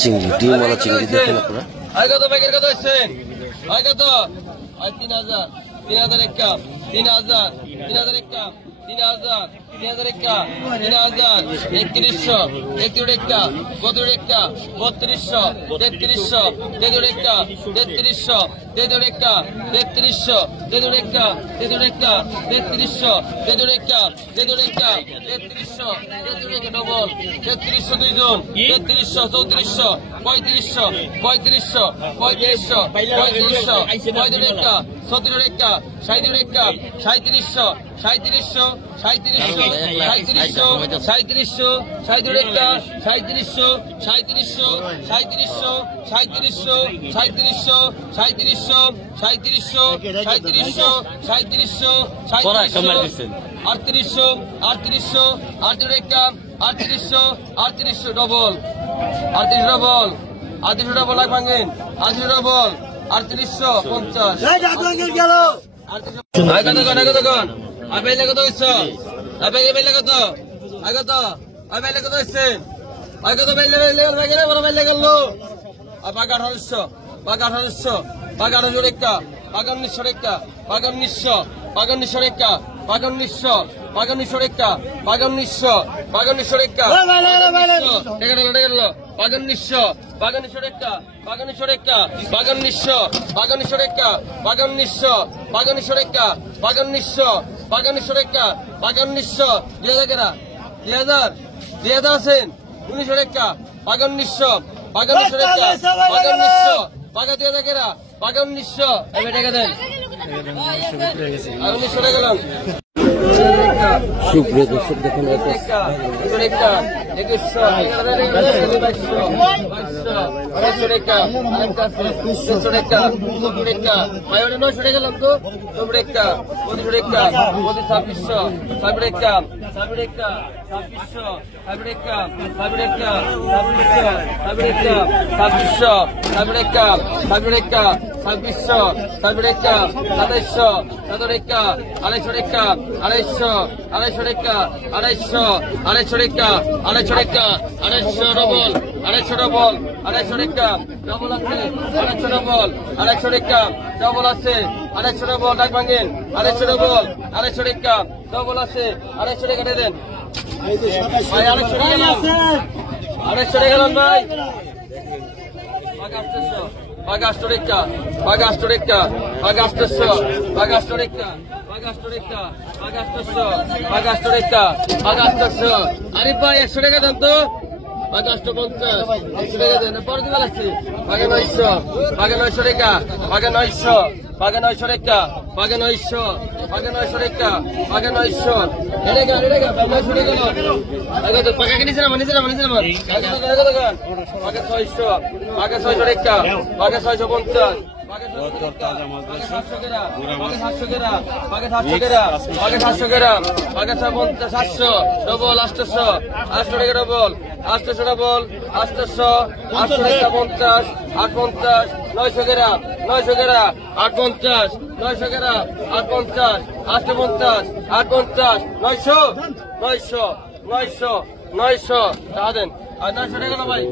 চিংড়ি ডিমওয়ালা চিংড়ি দেখেন আপনারা। আয় কত প্যাকেট কত এসছেন? আয় কত? আয় 3000 3000 এক কাপ 3000 3000 এক কাপ 3000 3000 এক কাপ 3000 3100 31 এক কাপ 32 এক কাপ 3200 3300 33 এক কাপ 3300 33 এক কাপ 3300 33 এক কাপ 33 এক কাপ 3300 33 এক কাপ 33 এক কাপ 3300 33 এক ডবল 3300 দুইজন 3300 3400 3500 3500 3500 3500 35 এক কাপ 17 এক কাপ 37 এক কাপ 3700 3700 3700 3700 3700 37 এক কাপ 3700 3700 3700 3700 3700 3700 3700 3700 3800 38 এক কাপ 3800 ডবল 38 ডবল 38 ডবল লাগ ভাঙেন 38 ডবল 3850 আয় কত কোন কত কোন আয় বেলে কত হইছ আয় বেলে কত আয় কত আয় বেলে কত হইছে আয় কত বেলে বেলে বড় বেলে গেল আয় বাগা 1800 বাগা 1800 বাগা 1800 টাকা বাগা 1900 টাকা বাগা 1900 বাগা 1900 টাকা বাগা 1900 বাগা 1900 টাকা বাগা 1900 বাগা 1900 টাকা টাকা গেল বাগা 1900 বাগা 1900 টাকা বাগা 1900 টাকা বাগা 1900 বাগা 1900 টাকা বাগা 1900 বাগা 1900 টাকা বাগা 1900 বাগা 1900 টাকা বাগা 1900 2000 টাকা 2000 2000 আছেন 1900 টাকা বাগা 1900 বাগা 1900 টাকা বাগা 1900 বাগা 2000 টাকা বাগা 1900 এই টাকা দেন 1900 টাকা গেলাম সুপ্রিয় দর্শক দেখেন গেলাম তো 2600 ডবল 250 ডবল 250 টাকা ডবল আছে 250 ডবল 250 টাকা ডবল আছে 250 ডবল ডাক ভাঙেন 250 ডবল 250 টাকা ডবল আছে 250 টাকা দিয়ে দেন ভাই 250 টাকা গেলাম 250 টাকা গেলাম ভাই বাগা 800 টাকা বাগা 800 টাকা বাগা 800 বাগা 800 টাকা বাগা 800 টাকা বাগা 800 বাগা 800 টাকা বাগা 800 আরে ভাই 100 টাকা দেন তো বাগা 850 100 টাকা দেন পরে দিবা লাগছে বাগা 900 বাগা 900 টাকা বাগা 900 বাগা 900 টাকা বাগা 900 বাগা 900 টাকা বাগা 900 এনে গা 900 টাকা আগে তো পাকা কিনেছ না মানিছ না বাগা 600 বাগা 600 টাকা বাগা 650 ডবল 800 টাকা ডবল 800 ডবল 800 850 850 900 গ্রাম 900 গ্রাম 850 900 গ্রাম 850 850 850 900 900 900 900 টাকা দেন আর 900 টাকা না ভাই।